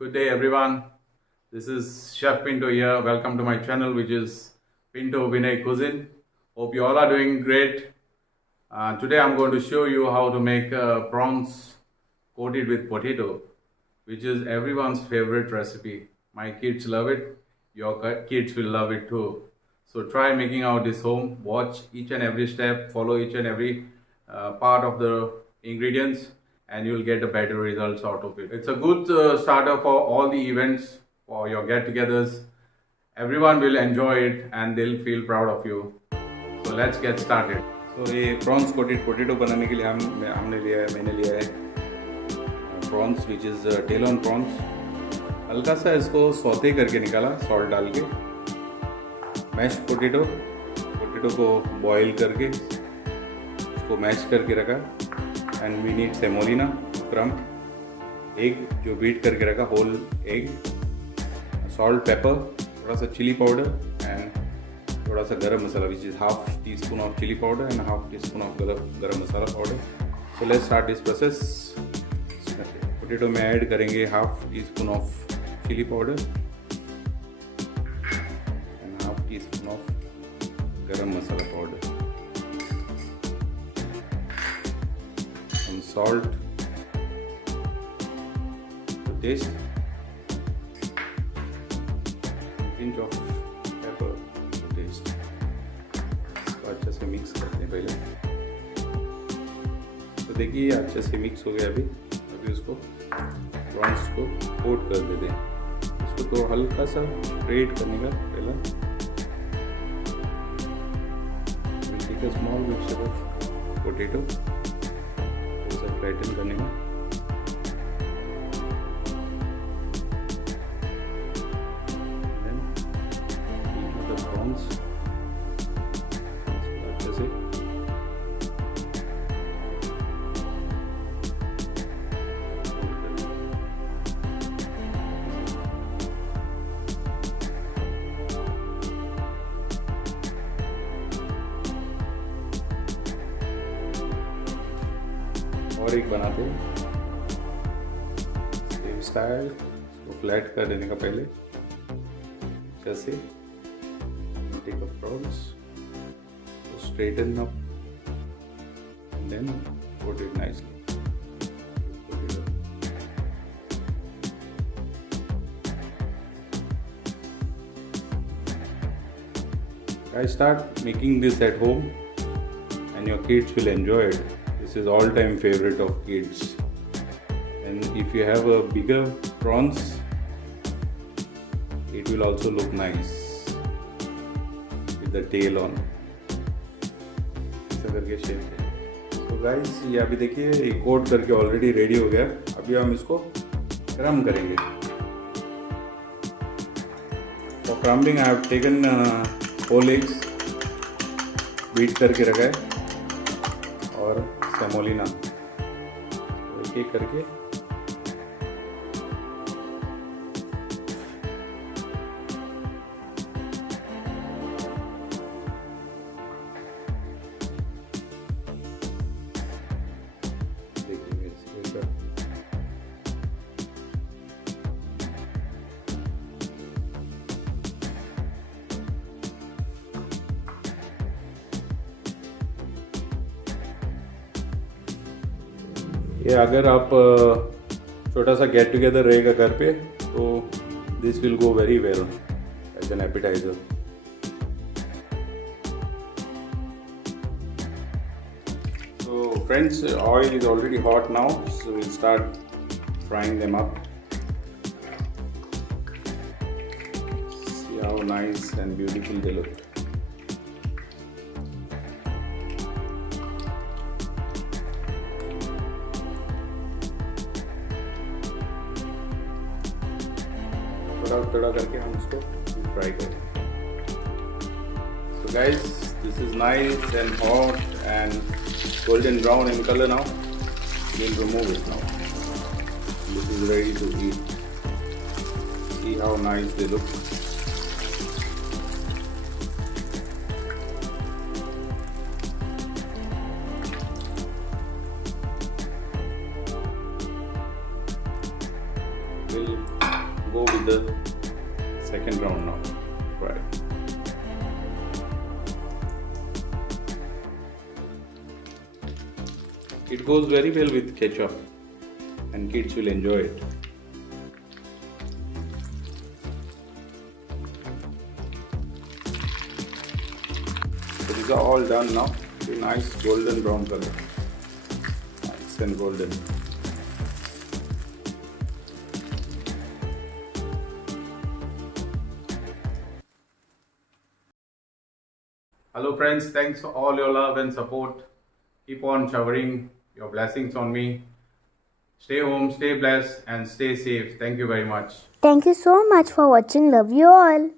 Good day everyone. This is Chef Pinto here. Welcome to my channel which is Pinto Vinay Cuisine. Hope you all are doing great. Today I'm going to show you how to make prawns coated with potato, which is everyone's favorite recipe. My kids love it. Your kids will love it too. So try making out this home. Watch each and every step. Follow each and every part of the ingredients, and you will get a better results out of it. It's a good starter for all the events, for your get-togethers. Everyone will enjoy it and they'll feel proud of you. So let's get started. So ये prawns coated potato बनाने के लिए मैंने लिया है prawns which is tail on prawns. हल्का सा इसको सौते करके निकाला सॉल्ट डाल के. मैश पोटैटो को बॉईल करके उसको मैश करके रखा. And we need semolina, crumb, egg जो बीट करके रखा, होल एग, सॉल्ट, पेपर, थोड़ा सा चिली पाउडर एंड थोड़ा सा garam masala which is half teaspoon of chilli powder and half teaspoon of garam masala powder. So let's start this process. Potato में add करेंगे half teaspoon of chilli powder and half teaspoon of garam masala powder. Salt to taste, pinch of pepper to taste. इसको अच्छे से mix करते हैं पहले. तो देखिए अच्छे से मिक्स हो गया. अभी उसको प्रॉन्स को कोट कर देते हैं. इसको तो हल्का सा स्प्रेड करने का पहला. we'll take a small mixture of potato, flatten करने में. देन द प्रॉन्स अच्छे से और एक बनाते हैं सेम स्टाइल. इसको फ्लैट कर देने का पहले जैसे take a prawns, straighten up and then coat it nicely. I start making this at home and your kids will enjoy it. This is all-time favorite of kids. And if you have a bigger prawns, it will also look nice with the tail on. ऐसा करके shape. So guys, ये अभी देखिए ये coat करके already ready हो गया. अभी हम इसको क्रम्ब करेंगे. For crumbing I have taken whole eggs, beat करके रखा है, और सेमोलिना एक एक करके देखिए ऐसा. ये अगर आप छोटा सा गेट टुगेदर रहेगा घर पे तो this will go very well as an appetiser. So friends, oil is already hot now, so we'll start frying them up. See how nice and beautiful they look. थोड़ा करके हम इसको फ्राई करें. So guys, this is nice and hot and golden brown in color now. We'll remove it now. This is ready to eat. See how nice they look. we'll go with the second round now. Right. It goes very well with ketchup and kids will enjoy it. So these are all done now. A nice golden brown color. Nice and golden. Hello friends, thanks for all your love and support. Keep on showering your blessings on me. Stay home, stay blessed and stay safe. Thank you very much. Thank you so much for watching. Love you all.